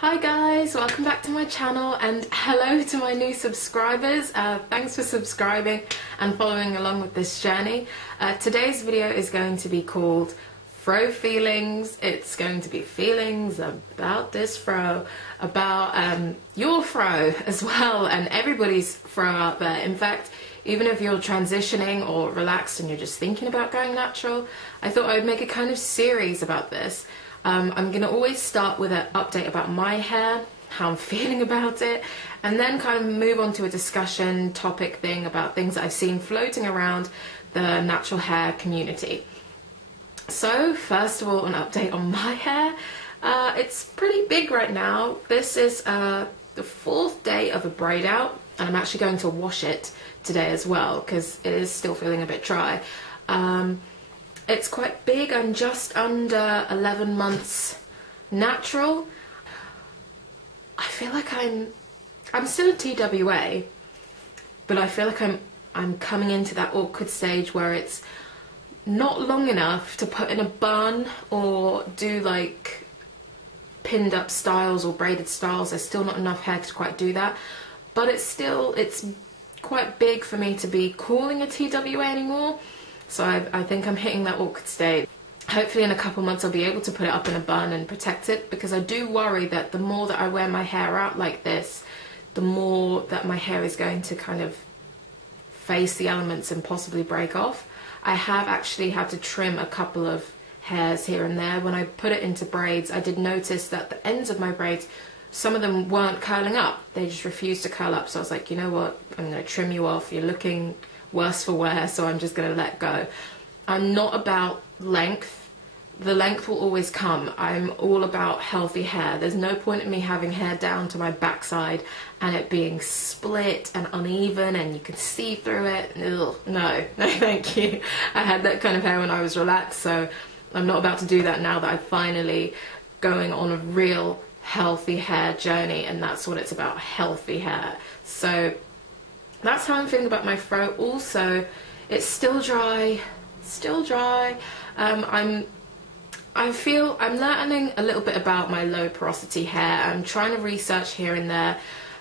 Hi guys, welcome back to my channel and hello to my new subscribers. Thanks for subscribing and following along with this journey. Today's video is going to be called Fro Feelings. It's going to be feelings about this fro, about your fro as well, and everybody's fro out there. In fact, even if you're transitioning or relaxed and you're just thinking about going natural, I thought I would make a kind of series about this. I'm going to always start with an update about my hair, how I'm feeling about it, and then kind of move on to a discussion topic thing about things that I've seen floating around the natural hair community. So first of all, an update on my hair. It's pretty big right now. This is the 4th day of a braid out, and I'm actually going to wash it today as well because it is still feeling a bit dry. It's quite big. I'm just under 11 months natural. I feel like I'm still a TWA, but I feel like I'm coming into that awkward stage where it's not long enough to put in a bun or do like pinned up styles or braided styles. There's still not enough hair to quite do that, but it's quite big for me to be calling a TWA anymore. So I think I'm hitting that awkward stage. Hopefully in a couple months I'll be able to put it up in a bun and protect it, because I do worry that the more that I wear my hair out like this, the more that my hair is going to kind of face the elements and possibly break off. I have actually had to trim a couple of hairs here and there. When I put it into braids, I did notice that the ends of my braids, some of them weren't curling up. They just refused to curl up. So I was like, you know what, I'm going to trim you off. You're looking worse for wear, so I'm just going to let go. I'm not about length. The length will always come. I'm all about healthy hair. There's no point in me having hair down to my backside and it being split and uneven and you can see through it. Ugh, no, thank you. I had that kind of hair when I was relaxed, so I'm not about to do that now that I'm finally going on a real healthy hair journey, and that's what it's about, healthy hair. So that's how I'm feeling about my fro. Also, it's still dry, I'm learning a little bit about my low porosity hair. I'm trying to research here and there.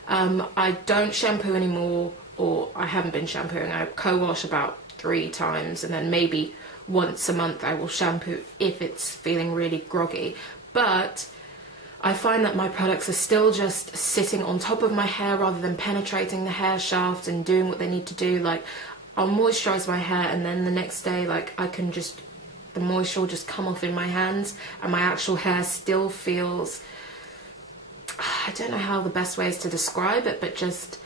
I don't shampoo anymore, or I haven't been shampooing. I co-wash about 3 times, and then maybe once a month I will shampoo if it's feeling really groggy. But I find that my products are still just sitting on top of my hair rather than penetrating the hair shaft and doing what they need to do. Like, I'll moisturize my hair and then the next day, like, the moisture will just come off in my hands and my actual hair still feels, I don't know how the best way is to describe it, but just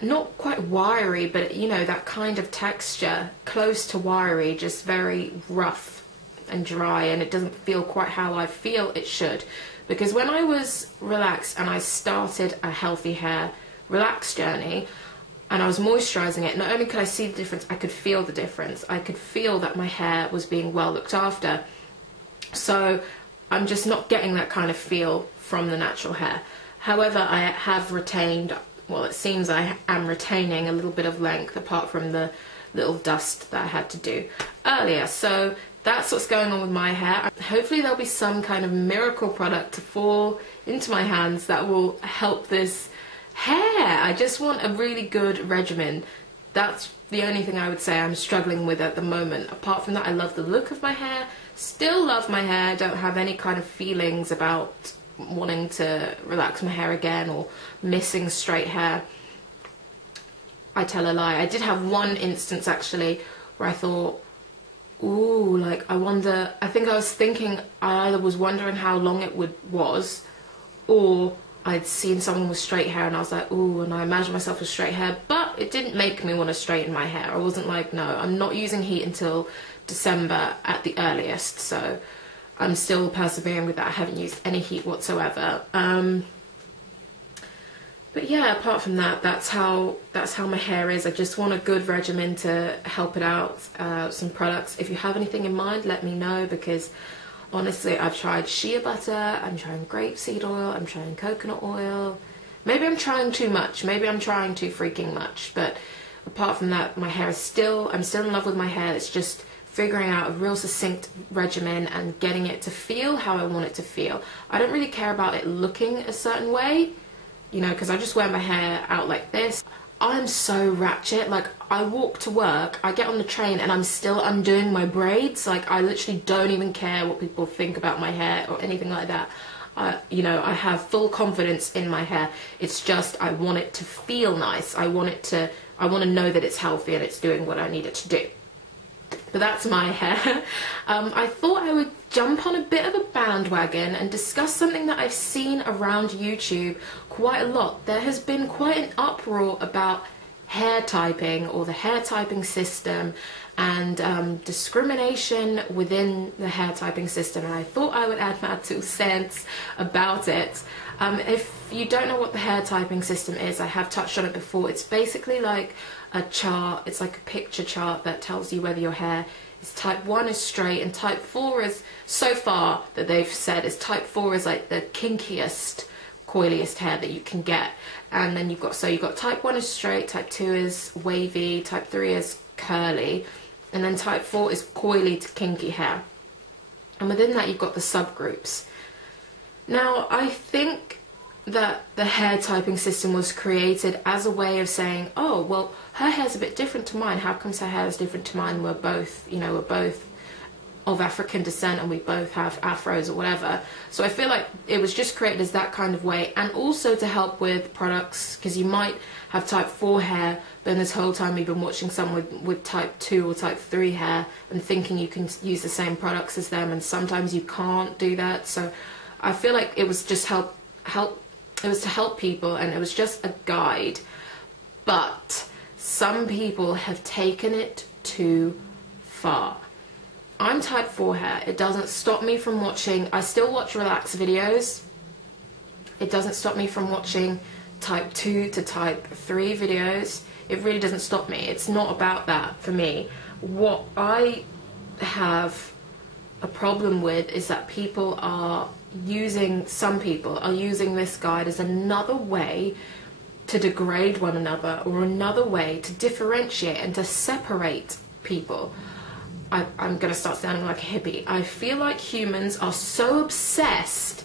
not quite wiry, but you know, that kind of texture, close to wiry, just very rough and dry, and it doesn't feel quite how I feel it should. Because when I was relaxed and I started a healthy hair relaxed journey and I was moisturizing it, not only could I see the difference, I could feel the difference. I could feel that my hair was being well looked after. So I'm just not getting that kind of feel from the natural hair. However, I have retained, well, it seems I am retaining a little bit of length apart from the little dust that I had to do earlier. So that's what's going on with my hair. Hopefully there'll be some kind of miracle product to fall into my hands that will help this hair. I just want a really good regimen. That's the only thing I would say I'm struggling with at the moment. Apart from that, I love the look of my hair, still love my hair, don't have any kind of feelings about wanting to relax my hair again or missing straight hair. I tell a lie. I did have one instance actually where I thought, ooh, like, I wonder, I think I was thinking, I either was wondering how long it was, or I'd seen someone with straight hair and I was like, ooh, and I imagined myself with straight hair, but it didn't make me want to straighten my hair. I wasn't like, no, I'm not using heat until December at the earliest, so I'm still persevering with that. I haven't used any heat whatsoever. But yeah, apart from that, that's how my hair is. I just want a good regimen to help it out. Some products. If you have anything in mind, let me know, because honestly, I've tried shea butter, I'm trying grapeseed oil, I'm trying coconut oil. Maybe I'm trying too much. Maybe I'm trying too freaking much. But apart from that, my hair is I'm still in love with my hair. It's just figuring out a real succinct regimen and getting it to feel how I want it to feel. I don't really care about it looking a certain way, you know, because I just wear my hair out like this. I'm so ratchet. Like, I walk to work, I get on the train, and I'm still undoing my braids. Like, I literally don't even care what people think about my hair or anything like that. You know, I have full confidence in my hair. It's just I want it to feel nice. I want to know that it's healthy and it's doing what I need it to do. But that's my hair. I thought I would jump on a bit of a bandwagon and discuss something that I've seen around YouTube quite a lot. There has been quite an uproar about hair typing, or the hair typing system, and discrimination within the hair typing system, and I thought I would add my 2 cents about it. If you don't know what the hair typing system is, I have touched on it before. It's basically like a chart. It's like a picture chart that tells you whether your hair is type 1 is straight, and type 4 is, so far that they've said, is type 4 is like the kinkiest, coiliest hair that you can get. And then you've got type 1 is straight, type 2 is wavy, type 3 is curly, and then type 4 is coily to kinky hair. And within that you've got the subgroups. Now, I think that the hair typing system was created as a way of saying, oh, well, her hair's a bit different to mine. How comes her hair is different to mine? We're both, you know, we're both of African descent and we both have afros or whatever. So I feel like it was just created as that kind of way, and also to help with products, because you might have type 4 hair, but this whole time you've been watching someone with type 2 or type 3 hair and thinking you can use the same products as them, and sometimes you can't do that. So I feel like it was just it was to help people, and it was just a guide. But some people have taken it too far. I'm type 4 hair. It doesn't stop me from watching, I still watch relax videos. It doesn't stop me from watching type 2 to type 3 videos. It really doesn't stop me. It's not about that for me. What I have a problem with is that some people are using this guide as another way to degrade one another, or another way to differentiate and to separate people. I'm going to start sounding like a hippie. I feel like humans are so obsessed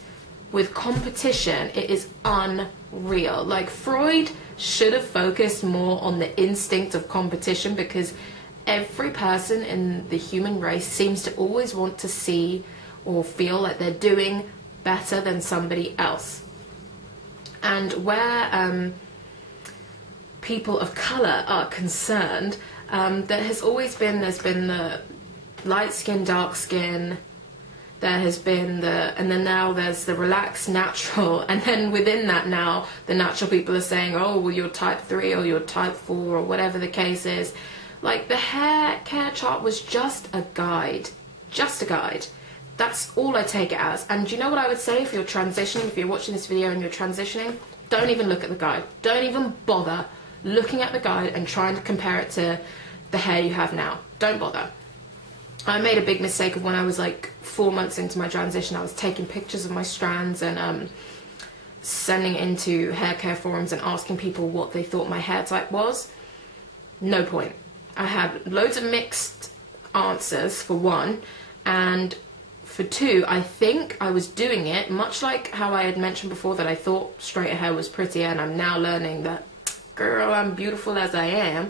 with competition, it is unreal. Like, Freud should have focused more on the instinct of competition, because every person in the human race seems to always want to see or feel like they're doing better than somebody else. And where people of colour are concerned, there's been the light skin, dark skin, there has been and then now there's the relaxed natural, and then within that now the natural people are saying, oh, well, you're type 3 or you're type 4 or whatever the case is. Like, the hair care chart was just a guide. Just a guide. That's all I take it as. And you know what I would say if you're transitioning, if you're watching this video and you're transitioning? Don't even look at the guide. Don't even bother looking at the guide and trying to compare it to the hair you have now. Don't bother. I made a big mistake of when I was like 4 months into my transition. I was taking pictures of my strands and sending it into hair care forums and asking people what they thought my hair type was. No point. I had loads of mixed answers, for one, and for two, I think I was doing it much like how I had mentioned before that I thought straighter hair was prettier, and I'm now learning that, girl, I'm beautiful as I am.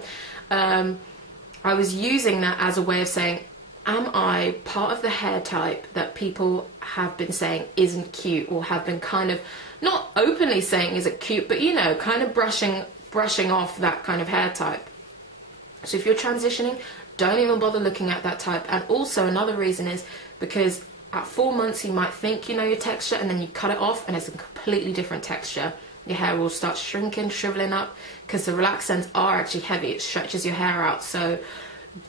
I was using that as a way of saying, am I part of the hair type that people have been saying isn't cute, or have been kind of, not openly saying isn't cute, but, you know, kind of brushing off that kind of hair type. So if you're transitioning, don't even bother looking at that type. And also another reason is because at 4 months you might think you know your texture, and then you cut it off and it's a completely different texture. Your hair will start shrinking, shriveling up, because the relaxants are actually heavy. It stretches your hair out. So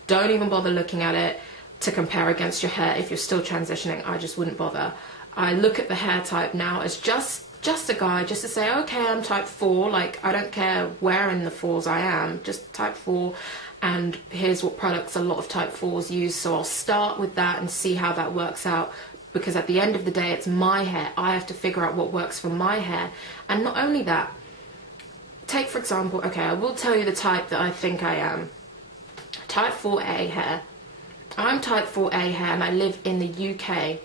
don't even bother looking at it to compare against your hair. If you're still transitioning, I just wouldn't bother. I look at the hair type now as just a guide, just to say, okay, I'm type 4, like, I don't care where in the 4s I am, just type 4, and here's what products a lot of type 4s use. So I'll start with that and see how that works out, because at the end of the day, it's my hair. I have to figure out what works for my hair. And not only that, take for example, okay, I will tell you the type that I think I am. Type 4A hair. I'm type 4A hair and I live in the UK,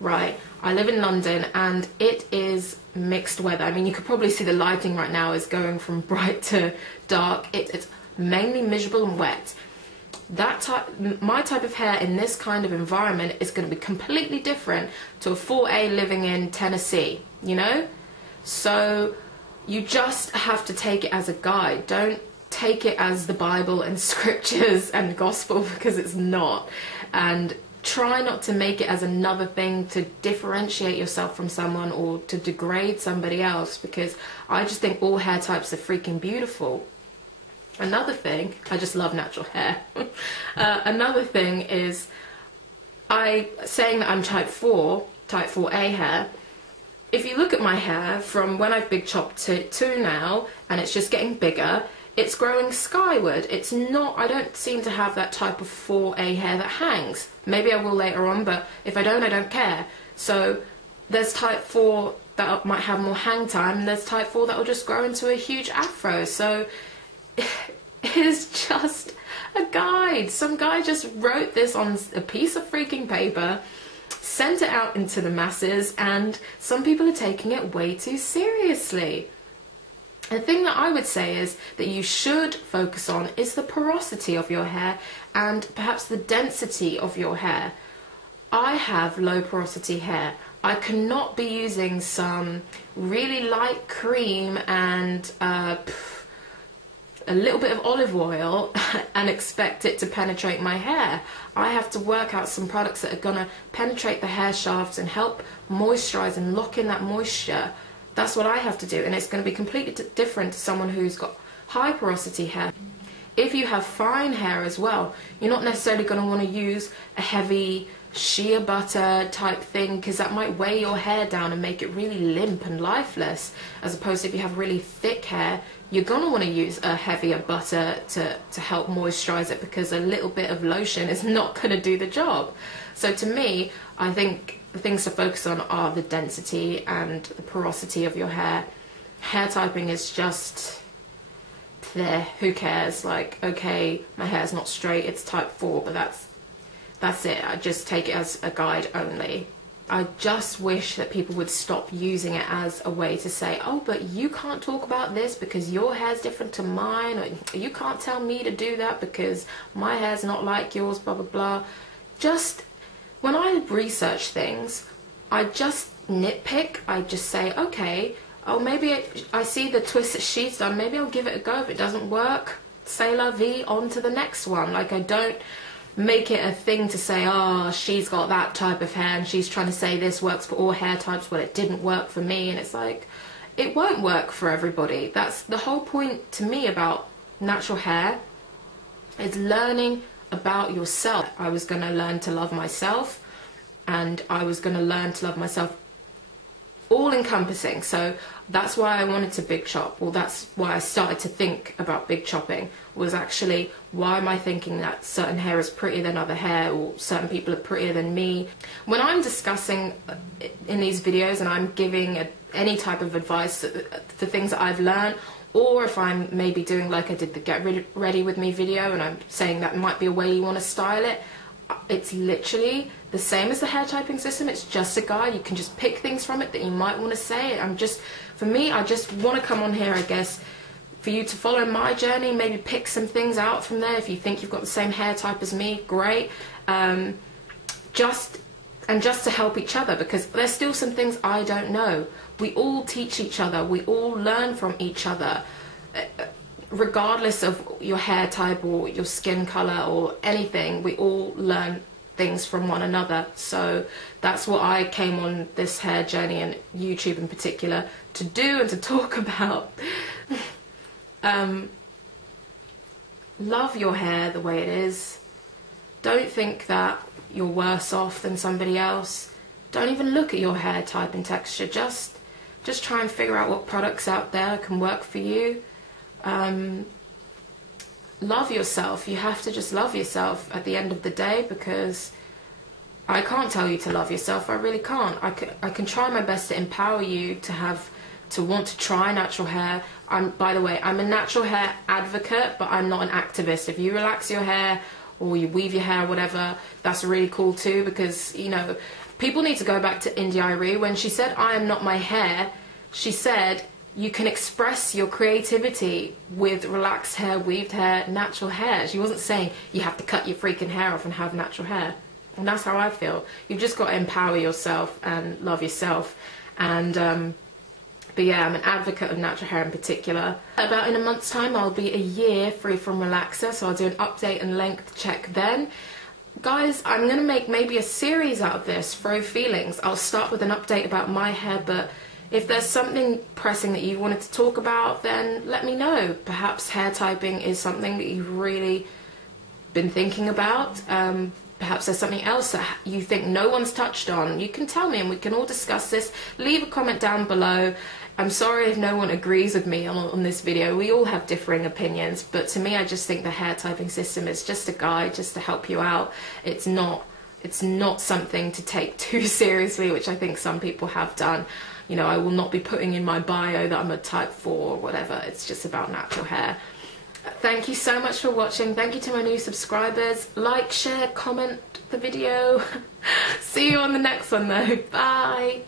right? I live in London and it is mixed weather. I mean, you could probably see the lighting right now is going from bright to dark. It's mainly miserable and wet. My type of hair in this kind of environment is going to be completely different to a 4A living in Tennessee, you know? So you just have to take it as a guide. Don't take it as the Bible and scriptures and gospel, because it's not. And try not to make it as another thing to differentiate yourself from someone or to degrade somebody else, because I just think all hair types are freaking beautiful. Another thing, I just love natural hair. Another thing is, saying that I'm type 4A hair, if you look at my hair from when I've big chopped to now, and it's just getting bigger, it's growing skyward. It's not, I don't seem to have that type of 4A hair that hangs. Maybe I will later on, but if I don't care. So there's type 4 that might have more hang time, and there's type 4 that will just grow into a huge afro. So it's just a guide. Some guy just wrote this on a piece of freaking paper, sent it out into the masses, and some people are taking it way too seriously. The thing that I would say is that you should focus on is the porosity of your hair and perhaps the density of your hair. I have low porosity hair. I cannot be using some really light cream and a little bit of olive oil and expect it to penetrate my hair. I have to work out some products that are gonna penetrate the hair shafts and help moisturize and lock in that moisture. That's what I have to do, and it's going to be completely different to someone who's got high porosity hair. If you have fine hair as well, you're not necessarily going to want to use a heavy shea butter type thing, because that might weigh your hair down and make it really limp and lifeless. As opposed to if you have really thick hair, you're going to want to use a heavier butter to help moisturize it, because a little bit of lotion is not going to do the job. So to me, I think the things to focus on are the density and the porosity of your hair. Hair typing is just there. Who cares? Like, okay, my hair's not straight, it's type 4, but that's it. I just take it as a guide only. I just wish that people would stop using it as a way to say, oh, but you can't talk about this because your hair's different to mine, or you can't tell me to do that because my hair's not like yours, blah, blah, blah. Just, when I research things, I just nitpick. I just say, okay, oh, maybe I see the twist that she's done, maybe I'll give it a go. If it doesn't work, c'est la vie, on to the next one. Like, I don't make it a thing to say, oh, she's got that type of hair and she's trying to say this works for all hair types. Well, it didn't work for me. And it's like, it won't work for everybody. That's the whole point to me about natural hair, is learning about yourself. I was going to learn to love myself, and I was going to learn to love myself all encompassing. So that's why I wanted to big chop. Well, that's why I started to think about big chopping, was actually, why am I thinking that certain hair is prettier than other hair, or certain people are prettier than me? When I'm discussing in these videos and I'm giving any type of advice for things that I've learned, or if I'm maybe doing like I did the get ready with me video and I'm saying that might be a way you want to style it, it's literally the same as the hair typing system. It's just a guide. You can just pick things from it that you might want to say. For me, I just want to come on here, I guess, for you to follow my journey, maybe pick some things out from there. If you think you've got the same hair type as me, great. Just to help each other, because there's still some things I don't know. We all teach each other. We all learn from each other. Regardless of your hair type or your skin color or anything, we all learn things from one another. So that's what I came on this hair journey, and YouTube in particular, to do and to talk about. Love your hair the way it is. Don't think that you're worse off than somebody else. Don't even look at your hair type and texture. Just try and figure out what products out there can work for you. Love yourself. You have to just love yourself at the end of the day, because I can't tell you to love yourself. I really can't. I can try my best to empower you to want to try natural hair. By the way, I'm a natural hair advocate, but I'm not an activist. If you relax your hair or you weave your hair, whatever, that's really cool too, because, you know, people need to go back to India Arie. When she said, "I am not my hair," she said, you can express your creativity with relaxed hair, weaved hair, natural hair. She wasn't saying you have to cut your freaking hair off and have natural hair. And that's how I feel. You've just got to empower yourself and love yourself. And but yeah, I'm an advocate of natural hair in particular. About in a month's time, I'll be a year free from relaxer, so I'll do an update and length check then. Guys, I'm gonna make maybe a series out of this, Fro Feelings. I'll start with an update about my hair, but if there's something pressing that you wanted to talk about, then let me know. Perhaps hair typing is something that you've really been thinking about. Perhaps there's something else that you think no one's touched on. You can tell me and we can all discuss this. Leave a comment down below. I'm sorry if no one agrees with me on this video. We all have differing opinions, but to me, I just think the hair typing system is just a guide, just to help you out. It's not something to take too seriously, which I think some people have done. You know, I will not be putting in my bio that I'm a type 4 or whatever. It's just about natural hair. Thank you so much for watching. Thank you to my new subscribers. Like, share, comment the video. See you on the next one though. Bye.